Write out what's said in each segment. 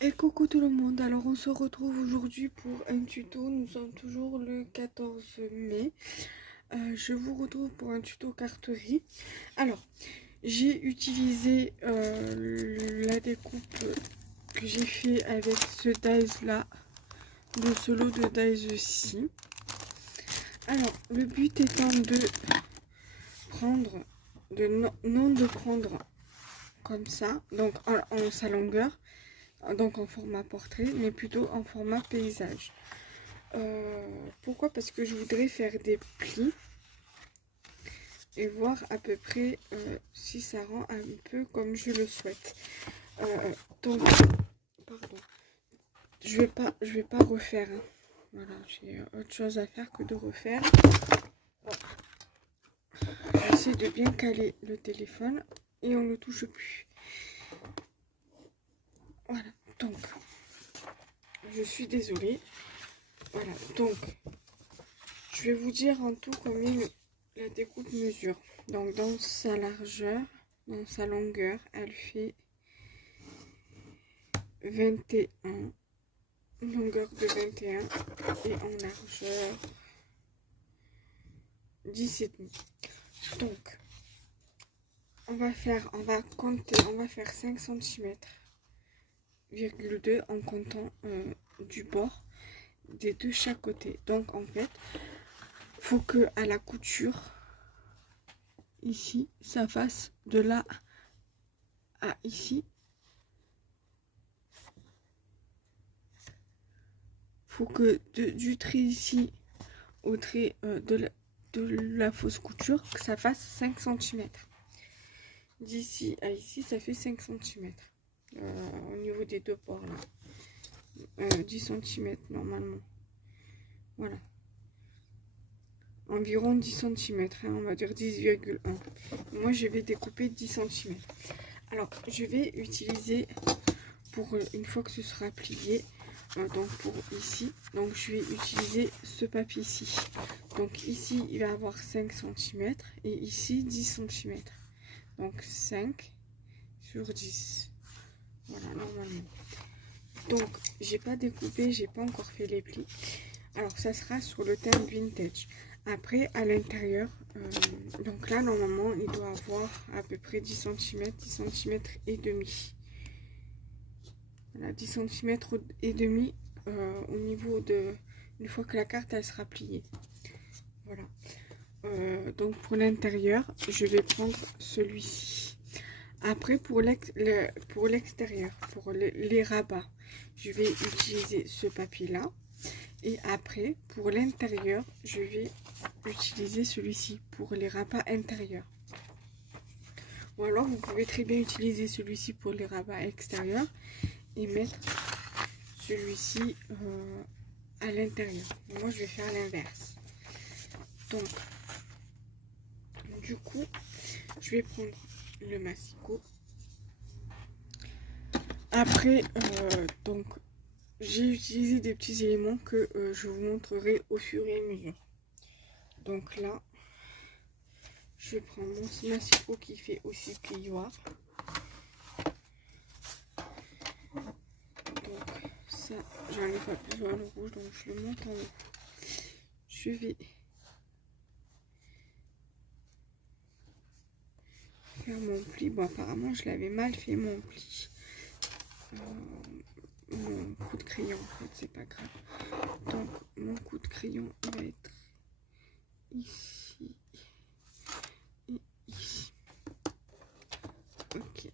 Et coucou tout le monde, alors on se retrouve aujourd'hui pour un tuto, nous sommes toujours le 14 mai. Je vous retrouve pour un tuto carterie. Alors, j'ai utilisé la découpe que j'ai fait avec ce dies là, de ce lot de dies-ci. Alors, le but étant de prendre, non de prendre comme ça, donc en sa longueur, donc en format portrait, mais plutôt en format paysage. Pourquoi? Parce que je voudrais faire des plis et voir à peu près si ça rend un peu comme je le souhaite. Donc, pardon, je vais pas refaire. Hein. Voilà, j'ai autre chose à faire que de refaire. J'essaie de bien caler le téléphone et on ne le touche plus. Voilà, donc, je suis désolée. Voilà, donc, je vais vous dire en tout combien la découpe mesure. Donc, dans sa largeur, dans sa longueur, elle fait 21, une longueur de 21 et en largeur 17,5. Donc, on va compter, on va faire 5 cm,2 en comptant du bord des deux chaque côté. Donc, en fait, faut que à la couture, ici, ça fasse de là à ici. Faut que du trait ici au trait de la fausse couture, que ça fasse 5 cm. D'ici à ici, ça fait 5 cm. Au niveau des deux bords là. 10 cm normalement. Voilà. Environ 10 cm, hein, on va dire 10,1. Moi, je vais découper 10 cm. Alors, je vais utiliser, pour une fois que ce sera plié, donc pour ici, donc je vais utiliser ce papier-ci. Donc ici, il va avoir 5 cm et ici 10 cm. Donc 5 sur 10. Voilà, normalement. Donc, j'ai pas découpé, j'ai pas encore fait les plis. Alors, ça sera sur le thème vintage. Après, à l'intérieur, donc là, normalement, il doit avoir à peu près 10 cm, 10 cm et demi. Voilà, 10 cm et demi au niveau de... Une fois que la carte, elle sera pliée. Voilà. Donc, pour l'intérieur, je vais prendre celui-ci. Après, pour l'extérieur, pour les rabats, je vais utiliser ce papier-là. Et après, pour l'intérieur, je vais utiliser celui-ci pour les rabats intérieurs. Ou alors, vous pouvez très bien utiliser celui-ci pour les rabats extérieurs et mettre celui-ci à l'intérieur. Moi, je vais faire l'inverse. Donc, du coup, je vais prendre le massicot. Après, donc, j'ai utilisé des petits éléments que je vous montrerai au fur et à mesure. Donc là, je vais prendre mon massicot qui fait aussi plioir. Donc ça, j'enlève pas besoin le rouge, donc je le monte en haut. Je vais faire mon pli. Bon, apparemment, je l'avais mal fait mon pli. Mon coup de crayon, en fait, c'est pas grave. Donc, mon coup de crayon, il va être ici et ici. Ok.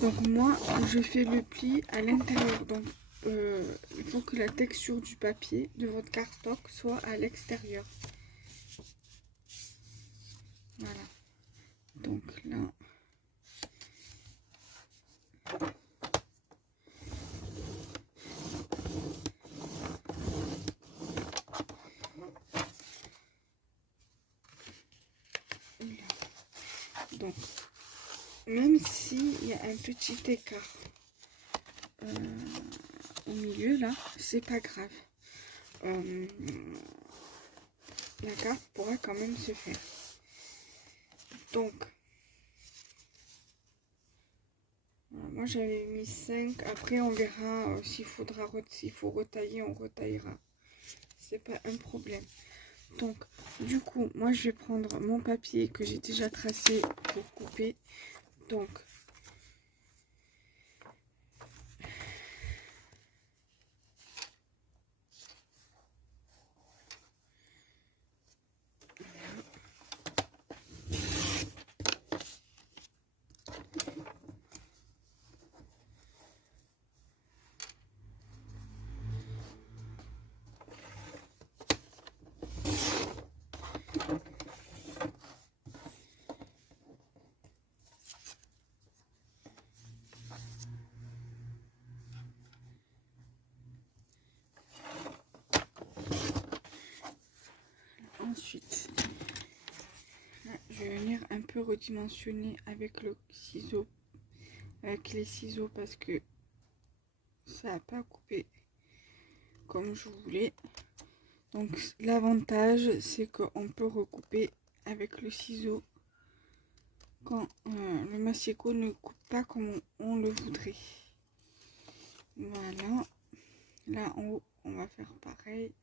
Donc moi, je fais le pli à l'intérieur. Donc, il faut que la texture du papier de votre cardstock soit à l'extérieur. Voilà. Donc là, donc, même s'il y a un petit écart au milieu là, c'est pas grave. La carte pourra quand même se faire. Donc, moi j'avais mis 5. Après, on verra s'il faut retailler, on retaillera. C'est pas un problème. Donc, du coup, moi je vais prendre mon papier que j'ai déjà tracé pour couper. Donc, ensuite, là, je vais venir un peu redimensionner avec le ciseau, avec les ciseaux parce que ça n'a pas coupé comme je voulais. Donc l'avantage c'est qu'on peut recouper avec le ciseau quand le massicot ne coupe pas comme on le voudrait. Voilà, là en haut on va faire pareil.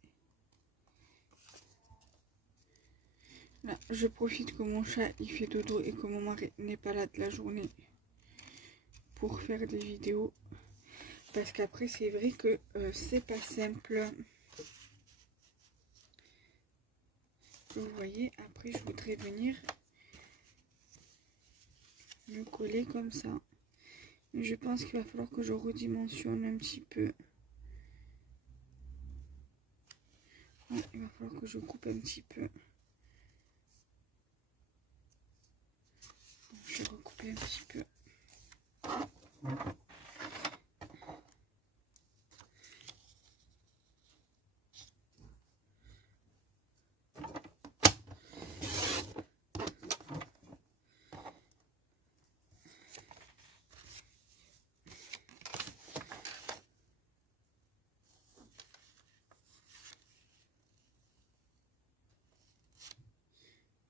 Là je profite que mon chat il fait dodo et que mon mari n'est pas là de la journée pour faire des vidéos, parce qu'après c'est vrai que c'est pas simple. Vous voyez, après je voudrais venir le coller comme ça, mais je pense qu'il va falloir que je redimensionne un petit peu. Ouais, il va falloir que je coupe un petit peu. Donc, je vais recouper un petit peu.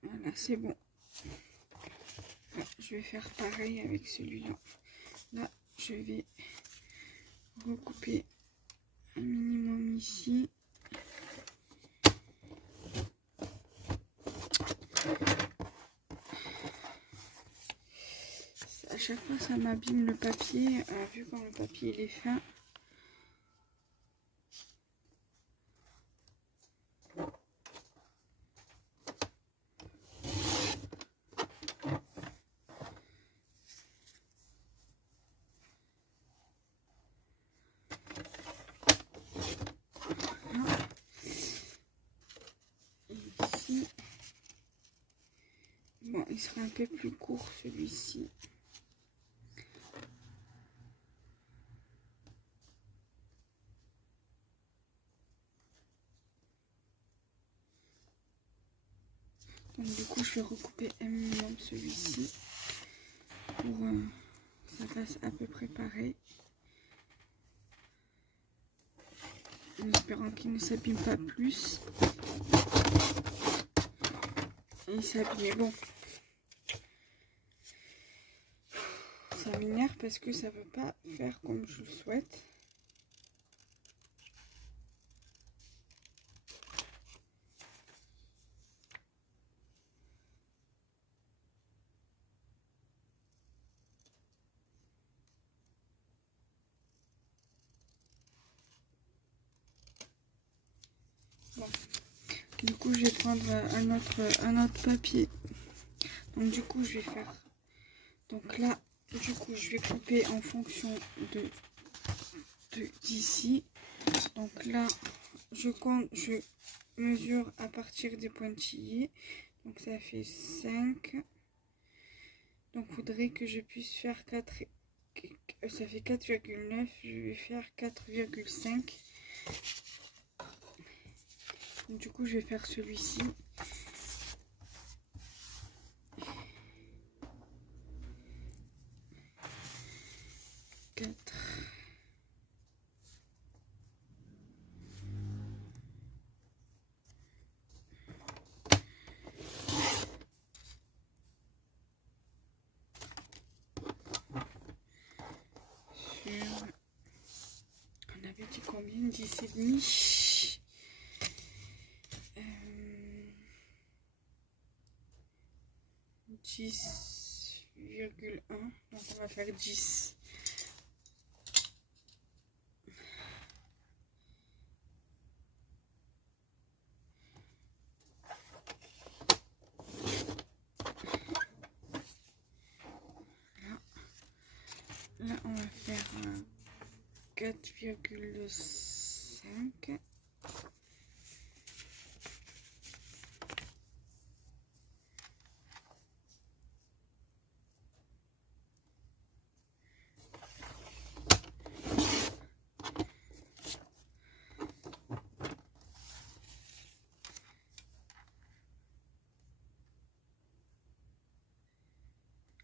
Voilà, c'est bon. Là, je vais faire pareil avec celui-là. Là, je vais recouper un minimum ici. À chaque fois, ça m'abîme le papier, vu quand le papier il est fin. Ici, bon, il sera un peu plus court celui-ci. Donc du coup, je vais recouper un minimum celui-ci pour que ça fasse à peu près pareil. En espérant qu'il ne s'abîme pas plus. Et il s'abîme, bon. Ça m'énerve parce que ça veut pas faire comme je le souhaite. Bon. Du coup, je vais prendre un autre papier. Donc du coup, je vais faire. Donc là, du coup, je vais couper en fonction d'ici. Donc là, je mesure à partir des pointillés. Donc ça fait 5. Donc il faudrait que je puisse faire 4. Ça fait 4,9. Je vais faire 4,5. Du coup, je vais faire celui-ci. 10,5. 10,1. Donc on va faire 10. Là, on va faire 4,5.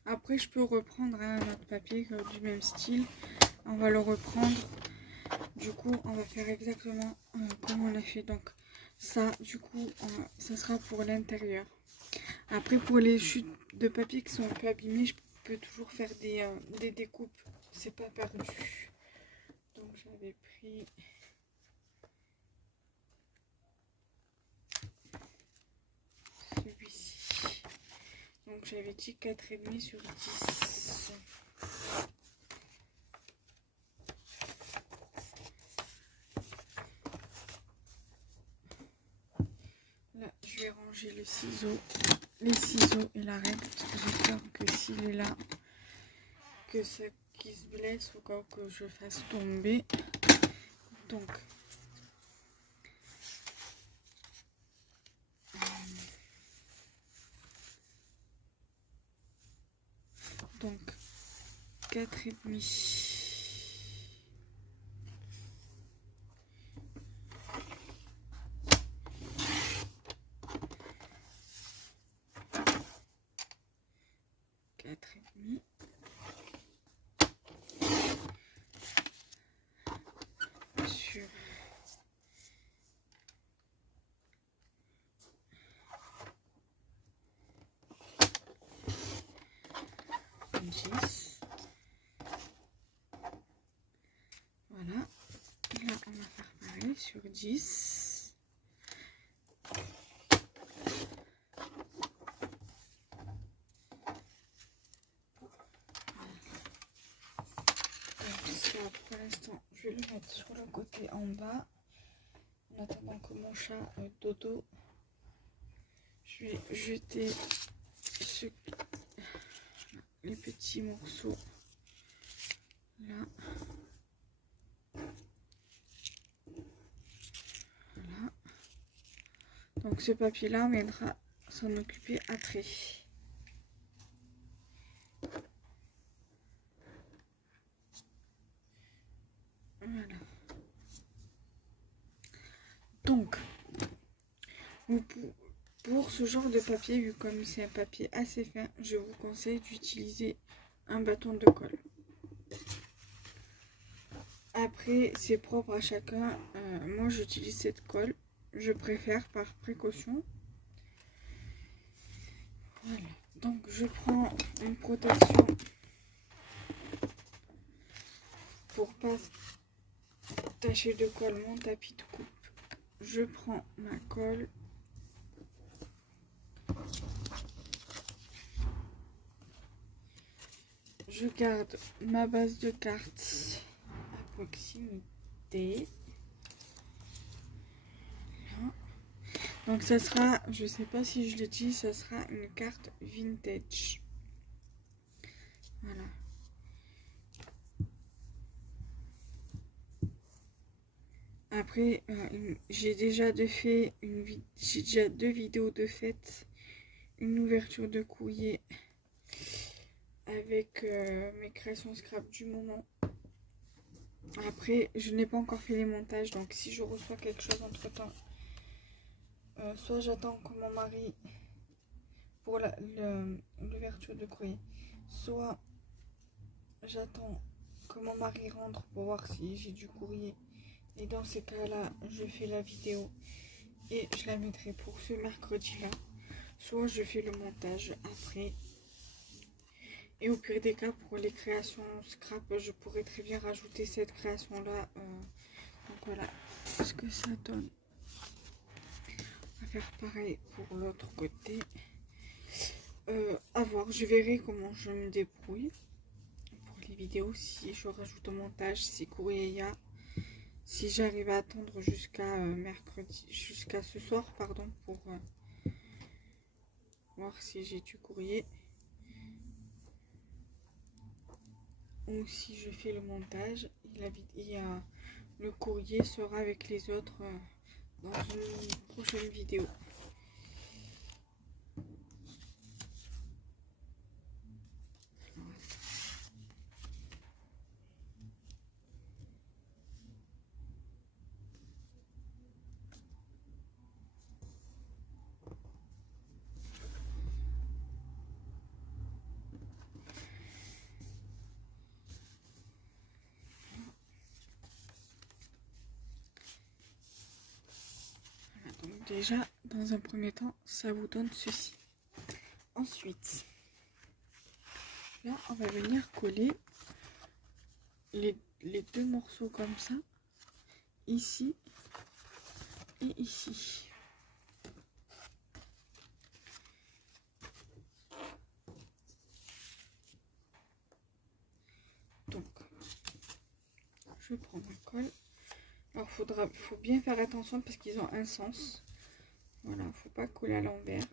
Après, je peux reprendre un autre papier du même style. On va le reprendre. Du coup, on va faire exactement comme on a fait. Donc, ça, du coup, ça sera pour l'intérieur. Après, pour les chutes de papier qui sont un peu abîmées, je peux toujours faire des découpes. C'est pas perdu. Donc, j'avais pris... celui-ci. Donc, j'avais dit 4,5 sur 10. Là, je vais ranger les ciseaux et la règle. J'ai peur que s'il est là, que ça qui se blesse ou que je fasse tomber. Donc 4,5. Sur 10. Voilà. Là, on va faire pareil sur 10. Ça, pour l'instant, je vais le mettre sur le côté en bas. En attendant que mon chat dodo, je vais jeter les petits morceaux là. Voilà. Donc ce papier là, on viendra s'en occuper après. Voilà. Donc, pour ce genre de papier, vu comme c'est un papier assez fin, je vous conseille d'utiliser un bâton de colle. Après, c'est propre à chacun. Moi, j'utilise cette colle. Je préfère par précaution. Voilà. Donc, je prends une protection pour pas tacher de colle mon tapis de coupe. Je prends ma colle. Je garde ma base de cartes à proximité. Là. Donc ça sera, je sais pas si je l'ai dit, ça sera une carte vintage. Voilà. Après, j'ai déjà deux vidéos de fête, une ouverture de courrier avec mes créations scrap du moment. Après, je n'ai pas encore fait les montages, donc si je reçois quelque chose entre temps, soit j'attends que mon mari pour l'ouverture de courrier, soit j'attends que mon mari rentre pour voir si j'ai du courrier. Et dans ces cas-là, je fais la vidéo et je la mettrai pour ce mercredi-là. Soit je fais le montage après. Et au pire des cas, pour les créations scrap, je pourrais très bien rajouter cette création-là. Donc voilà ce que ça donne. On va faire pareil pour l'autre côté. À voir, je verrai comment je me débrouille pour les vidéos, si je rajoute au montage, si courrier il y a, si j'arrive à attendre jusqu'à mercredi, jusqu'à ce soir, pardon, pour voir si j'ai du courrier, ou si je fais le montage. Le courrier sera avec les autres dans une prochaine vidéo. Donc déjà, dans un premier temps, ça vous donne ceci. Ensuite, là, on va venir coller les deux morceaux comme ça, ici et ici. Donc, je prends ma colle. Alors, faut bien faire attention parce qu'ils ont un sens. Voilà, faut pas coller à l'envers.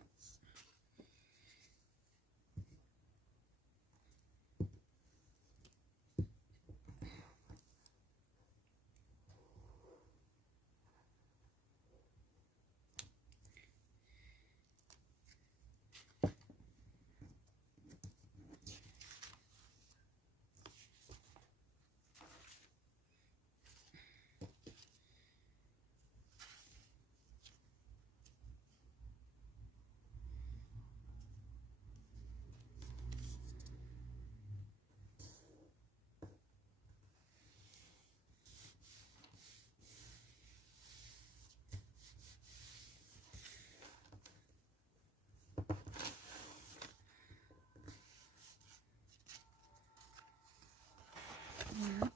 Voilà.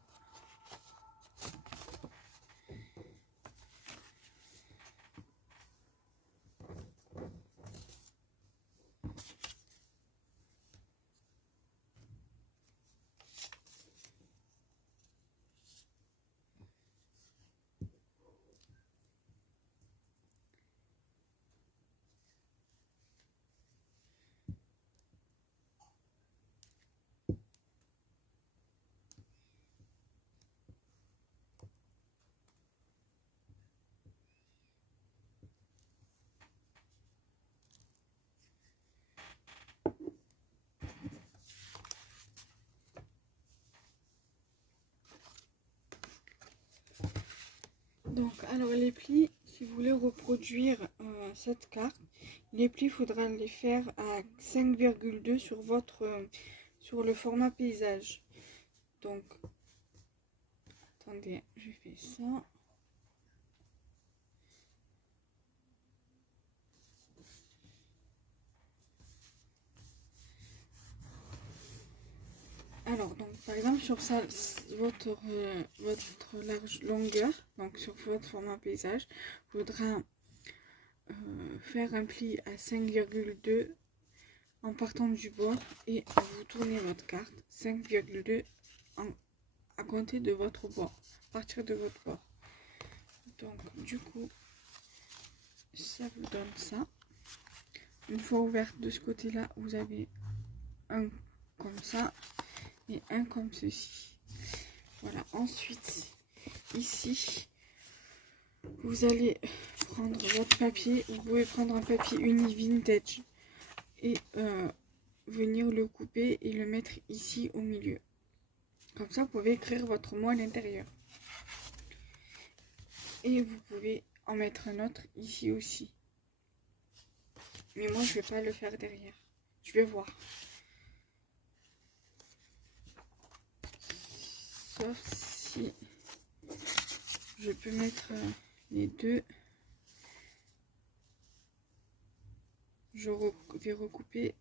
Donc, alors les plis, si vous voulez reproduire cette carte, les plis, il faudra les faire à 5,2 sur le format paysage. Donc, attendez, je fais ça. Alors, donc, par exemple, sur ça, votre large longueur, donc sur votre format paysage, il faudra faire un pli à 5,2 en partant du bord et vous tournez votre carte 5,2 à compter de votre bord, à partir de votre bord. Donc, du coup, ça vous donne ça. Une fois ouverte de ce côté-là, vous avez un comme ça et un comme ceci. Voilà. Ensuite, ici, vous allez prendre votre papier. Vous pouvez prendre un papier uni vintage et venir le couper et le mettre ici au milieu. Comme ça, vous pouvez écrire votre mot à l'intérieur. Et vous pouvez en mettre un autre ici aussi. Mais moi, je vais pas le faire derrière. Je vais voir. Sauf si je peux mettre les deux. Je vais recouper.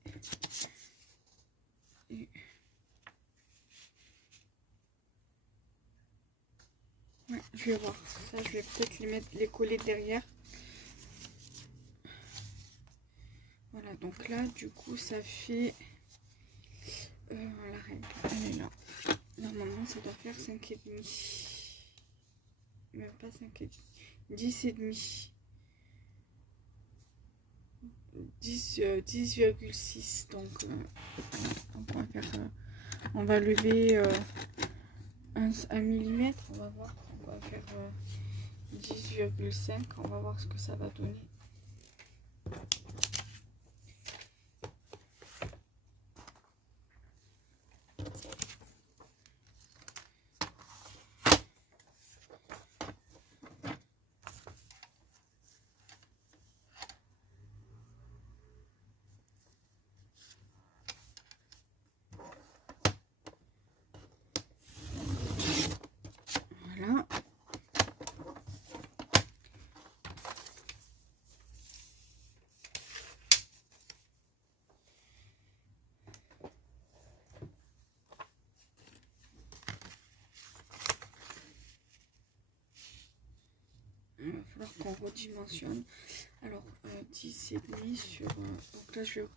Et... ouais, je je vais voir. Ça, je vais peut-être les coller derrière. Voilà, donc là, du coup, ça fait... la règle, elle est là. Normalement, ça doit faire 5,5. Même pas 5,5. 10,5. 10,6. Donc, on va faire... on va lever 1 millimètre. On va voir. On va faire 10,5. On va voir ce que ça va donner. Voilà. Il va falloir qu'on redimensionne. Alors, 10,5 sur... donc là, je vais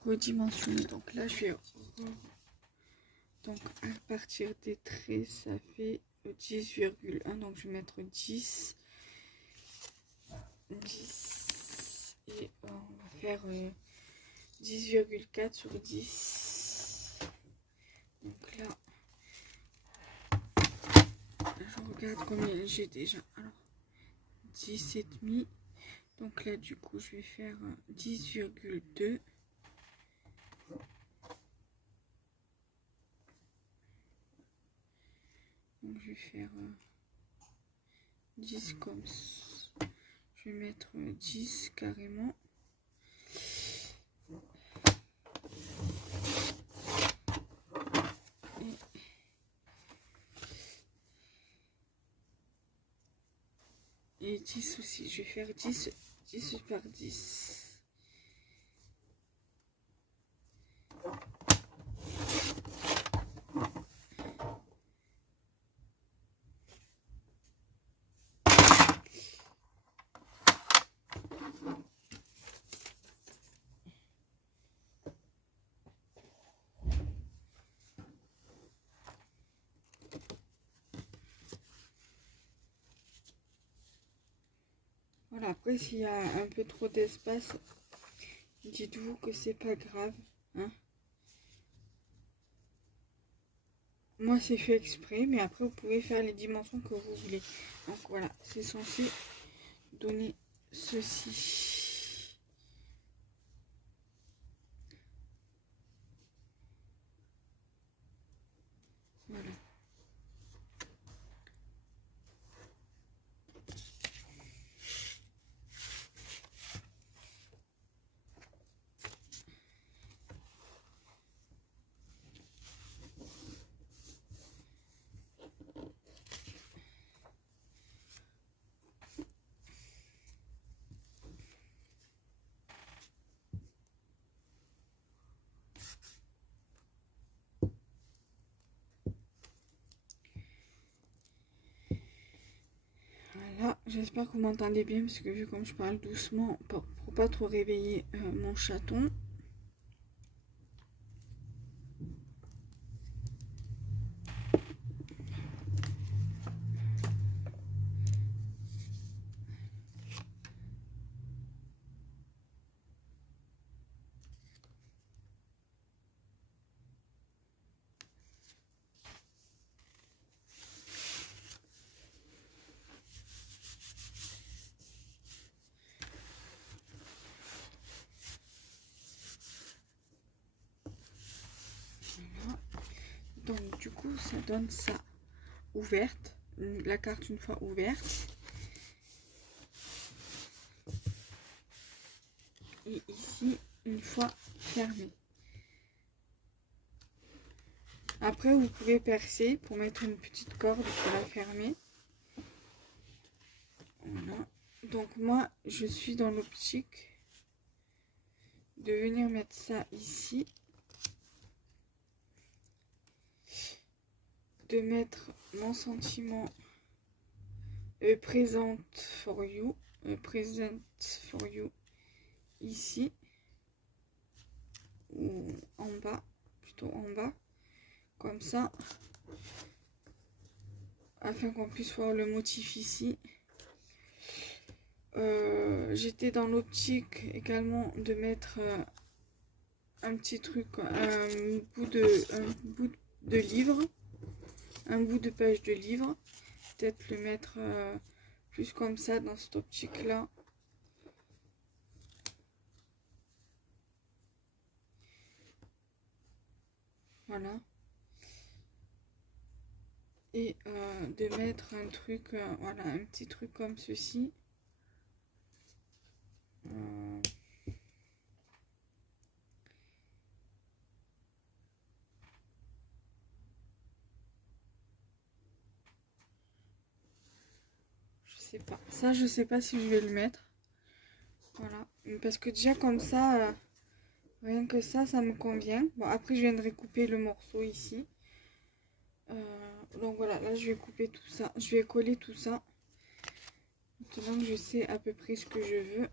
redimensionner. Donc là, je vais... donc, à partir des traits, ça fait 10,1. Donc, je vais mettre 10. 10. Et on va faire 10,4 sur 10. Donc là, je regarde combien j'ai déjà. Alors, 10,5. Donc là, du coup, je vais faire 10,2. Donc, je vais faire 10 comme ça. Je vais mettre 10 carrément. Et 10 aussi. Je vais faire 10 par 10. Voilà, après s'il y a un peu trop d'espace, dites-vous que c'est pas grave. Hein. Moi c'est fait exprès, mais après vous pouvez faire les dimensions que vous voulez. Donc voilà, c'est censé donner ceci. Voilà. Voilà, j'espère que vous m'entendez bien parce que vu comme je parle doucement pour pas trop réveiller mon chaton. Voilà. Donc du coup ça donne ça ouverte, la carte une fois ouverte. Et ici une fois fermée. Après vous pouvez percer pour mettre une petite corde pour la fermer. Voilà. Donc moi je suis dans l'optique de venir mettre ça ici, de mettre mon sentiment Present for you, present for you ici, ou en bas, plutôt en bas, comme ça, afin qu'on puisse voir le motif ici. J'étais dans l'optique également de mettre un petit truc, un bout de livre, un bout de page de livre, peut-être le mettre plus comme ça dans cette optique là. Voilà. Et de mettre un truc, voilà, un petit truc comme ceci. Je sais pas. Ça, je sais pas si je vais le mettre. Voilà. Parce que déjà comme ça, rien que ça me convient. Bon, après, je viendrai couper le morceau ici. Donc voilà, là, je vais couper tout ça. Je vais coller tout ça. Maintenant que je sais à peu près ce que je veux.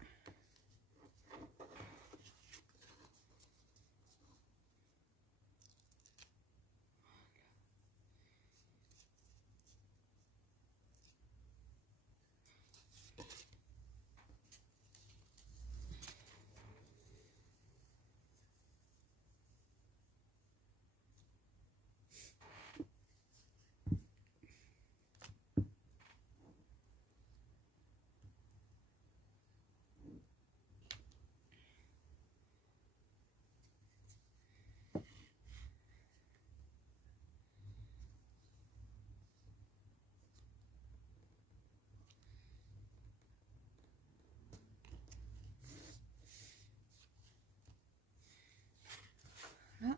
Là.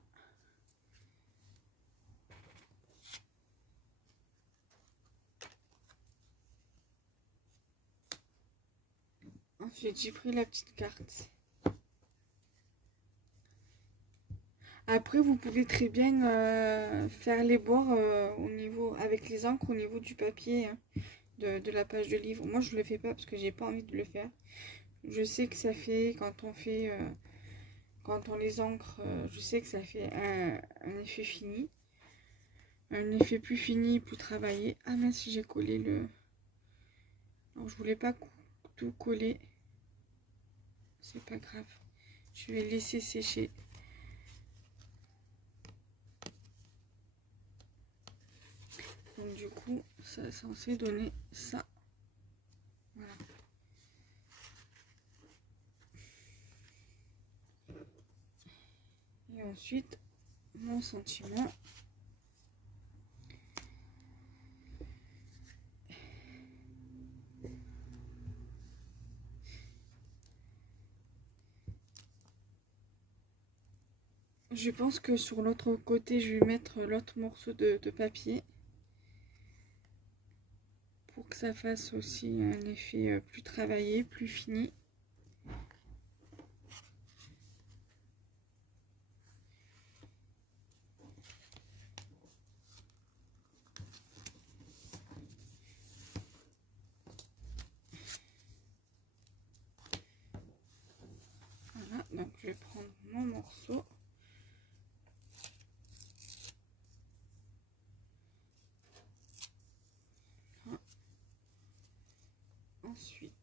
Ensuite, j'ai pris la petite carte. Après, vous pouvez très bien faire les bords au niveau, avec les encres au niveau du papier, hein, de la page de livre. Moi, je le fais pas parce que j'ai pas envie de le faire. Je sais que ça fait, quand on les encre, je sais que ça fait un effet fini. Un effet plus fini, plus travaillé. Ah mince, j'ai collé le... Alors, je voulais pas tout coller. C'est pas grave. Je vais laisser sécher. Donc du coup, ça est censé donner ça. Voilà. Et ensuite, mon sentiment. Je pense que sur l'autre côté, je vais mettre l'autre morceau de papier. Pour que ça fasse aussi un effet plus travaillé, plus fini. Voilà, donc je vais prendre mon morceau. Voilà. Ensuite,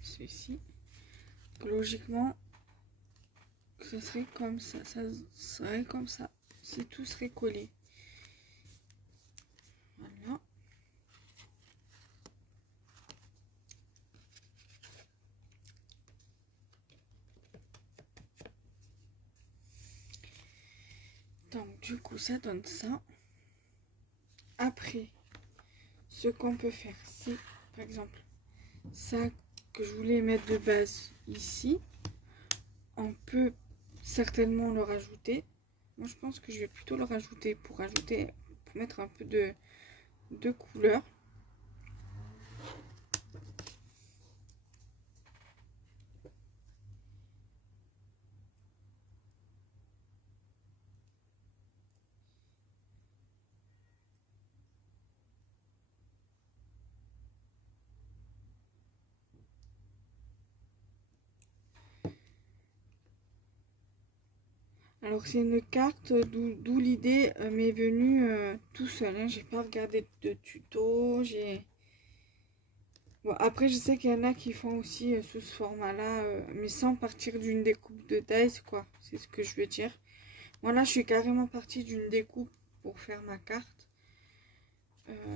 ceci. Logiquement, ce serait comme ça serait comme ça, si tout serait collé. Voilà. Donc du coup, ça donne ça. Après, ce qu'on peut faire, si par exemple ça que je voulais mettre de base ici, on peut certainement le rajouter. Moi je pense que je vais plutôt le rajouter pour mettre un peu de couleur. Alors c'est une carte d'où l'idée m'est venue tout seul, hein. J'ai pas regardé de tuto. Bon, après je sais qu'il y en a qui font aussi sous ce format là, mais sans partir d'une découpe de dice quoi, c'est ce que je veux dire. Moi là je suis carrément partie d'une découpe pour faire ma carte.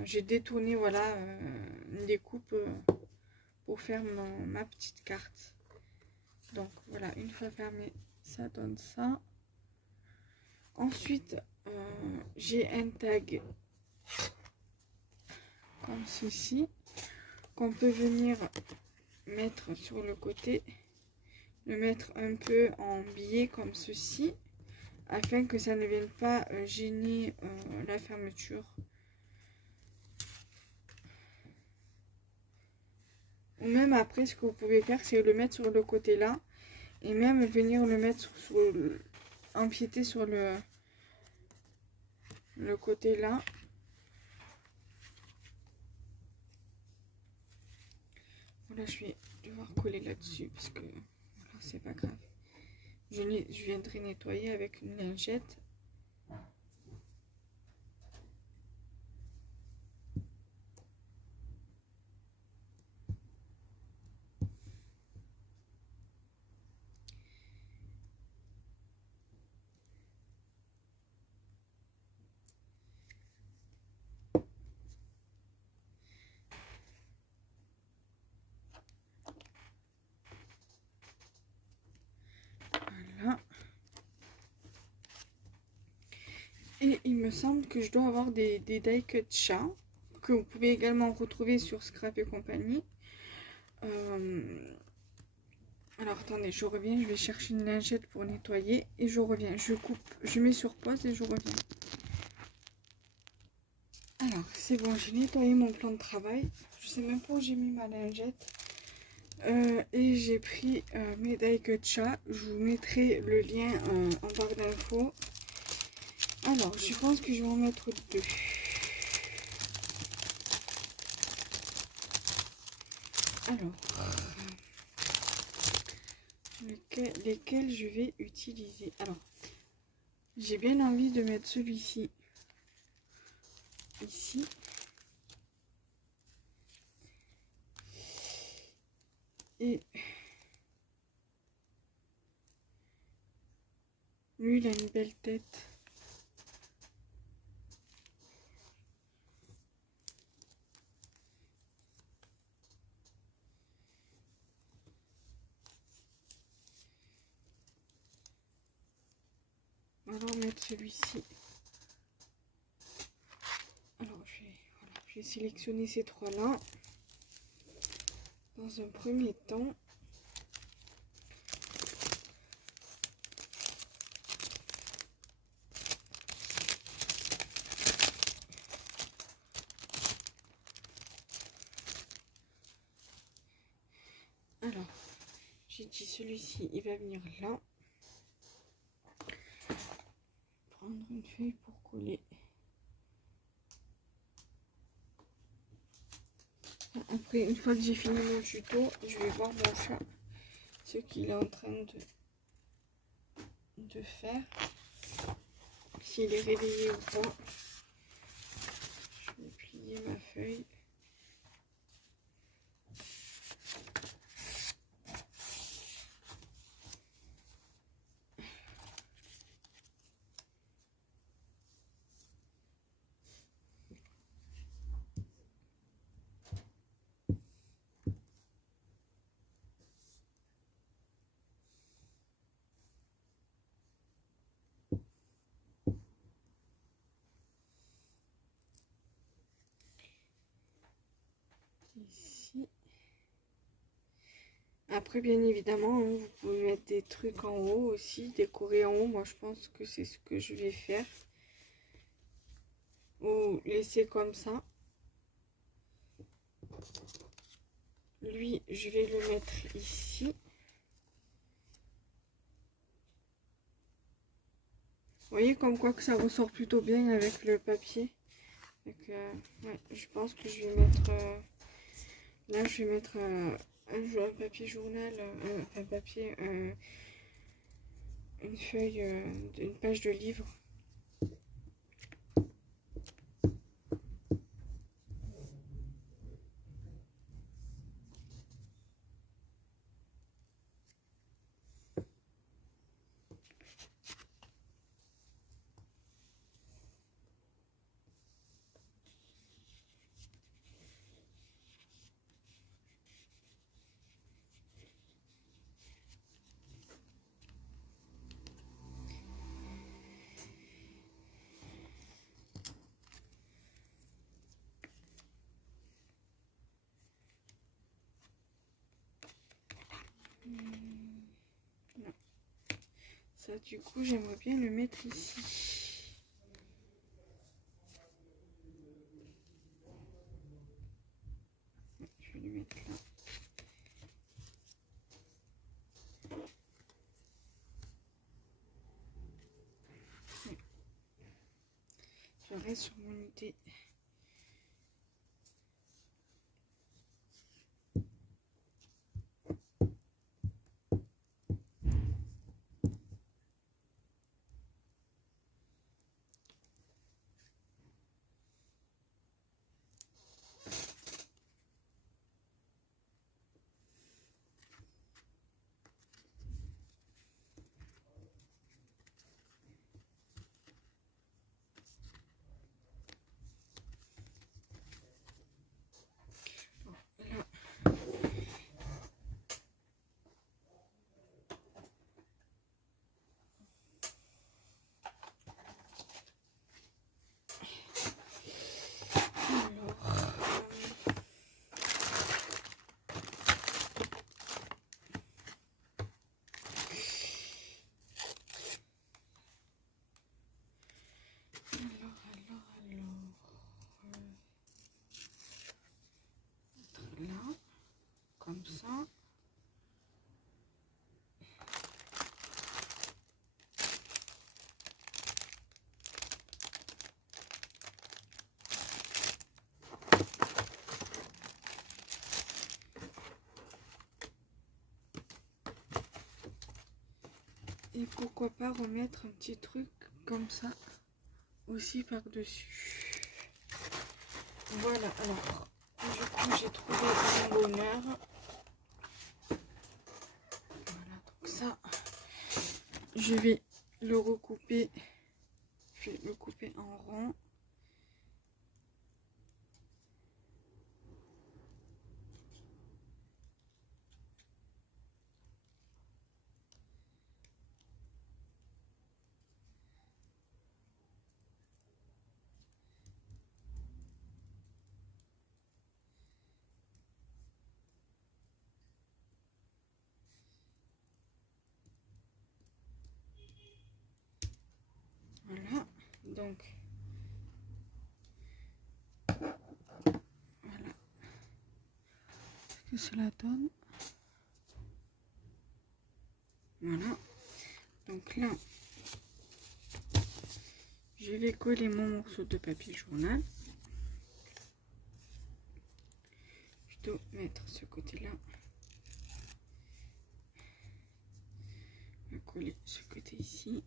J'ai détourné voilà une découpe pour faire ma petite carte. Donc voilà, une fois fermé, ça donne ça. Ensuite, j'ai un tag comme ceci qu'on peut venir mettre sur le côté, le mettre un peu en biais comme ceci, afin que ça ne vienne pas gêner la fermeture. Ou même après, ce que vous pouvez faire, c'est le mettre sur le côté là, et même venir le mettre empiéter sur le côté là. Voilà, je vais devoir coller là-dessus parce que voilà, c'est pas grave. Je viendrai nettoyer avec une lingette. Voilà. Et il me semble que je dois avoir des die cut chat que vous pouvez également retrouver sur Scrap et compagnie. Alors attendez, je reviens, je vais chercher une lingette pour nettoyer et je reviens. Je coupe, je mets sur pause et je reviens. Alors c'est bon, j'ai nettoyé mon plan de travail. Je sais même pas où j'ai mis ma lingette. Et j'ai pris mes die cut chat. Je vous mettrai le lien en barre d'infos. Alors je pense que je vais en mettre deux. Alors, lesquels je vais utiliser. Alors, j'ai bien envie de mettre celui-ci ici. Et lui, il a une belle tête. On va mettre celui-ci. Alors, je vais sélectionner ces trois-là. Dans un premier temps, alors, j'ai dit celui-ci, il va venir là. Prendre une feuille pour coller. Après, une fois que j'ai fini mon tuto, je vais voir mon chat, ce qu'il est en train de faire. S'il est réveillé ou pas. Je vais plier ma feuille. ici. Après, bien évidemment, hein, vous pouvez mettre des trucs en haut aussi, décorer en haut. Moi, je pense que c'est ce que je vais faire. Ou laisser comme ça. Lui, je vais le mettre ici. Vous voyez comme quoi que ça ressort plutôt bien avec le papier. Donc, ouais, je pense que je vais mettre... là, je vais mettre un papier journal, un papier, une feuille, une page de livre. Non. Ça, du coup, j'aimerais bien le mettre ici. Je vais le mettre là. Je reste sur mon idée. Là, comme ça. Et pourquoi pas remettre un petit truc comme ça aussi par-dessus. Voilà, alors, du coup, j'ai trouvé mon bonheur. Voilà, donc ça, je vais le recouper. Je vais le couper en rond. Voilà, donc voilà ce que cela donne. Voilà, donc là, je vais coller mon morceau de papier journal. Je dois mettre ce côté-là. Je vais coller ce côté ici.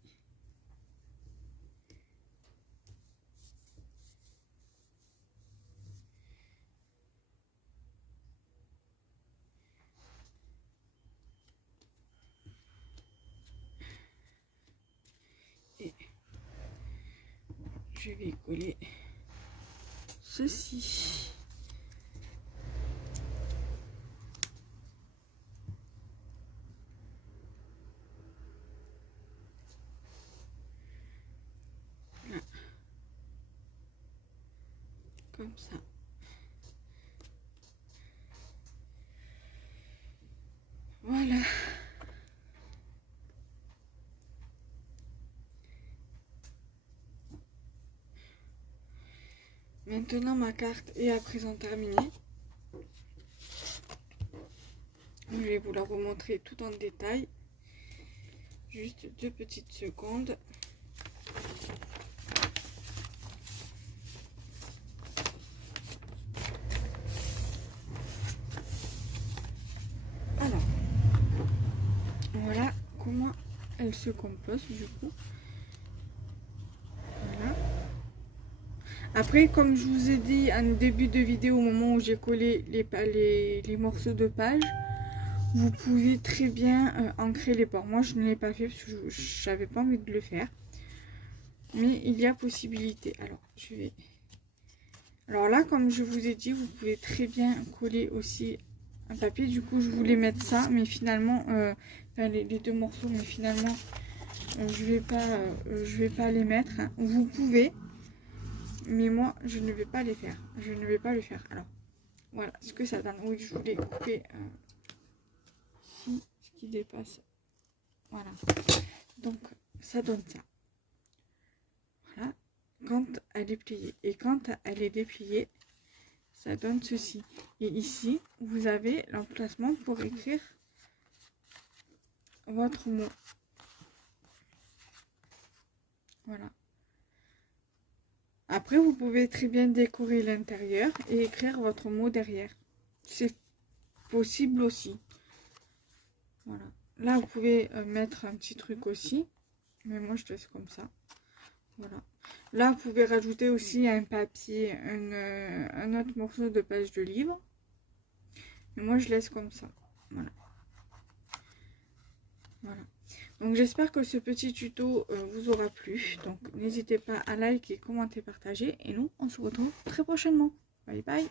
Et je vais coller ceci. Là. Comme ça. Maintenant, ma carte est à présent terminée. Je vais vous la remontrer tout en détail. Juste 2 petites secondes. Alors, voilà comment elle se compose du coup. Voilà. Après, comme je vous ai dit en début de vidéo, au moment où j'ai collé les morceaux de page, vous pouvez très bien ancrer les bords. Moi, je ne l'ai pas fait parce que je n'avais pas envie de le faire. Mais il y a possibilité. Alors là, comme je vous ai dit, vous pouvez très bien coller aussi un papier. Du coup, je voulais mettre ça, mais finalement, les 2 morceaux, mais finalement, je vais pas les mettre. Hein. Vous pouvez, mais moi, je ne vais pas les faire. Je ne vais pas le faire. Alors, voilà ce que ça donne. Oui, je voulais couper ici, ce qui dépasse. Voilà. Donc, ça donne ça. Voilà. Quand elle est pliée. Et quand elle est dépliée, ça donne ceci. Et ici, vous avez l'emplacement pour écrire votre mot. Voilà. Après, vous pouvez très bien décorer l'intérieur et écrire votre mot derrière. C'est possible aussi. Voilà. Là, vous pouvez mettre un petit truc aussi. Mais moi, je laisse comme ça. Voilà. Là, vous pouvez rajouter aussi un papier, un autre morceau de page de livre. Mais moi, je laisse comme ça. Voilà. Voilà. Donc, j'espère que ce petit tuto vous aura plu. Donc, n'hésitez pas à liker, commenter, partager. Et nous, on se retrouve très prochainement. Bye bye.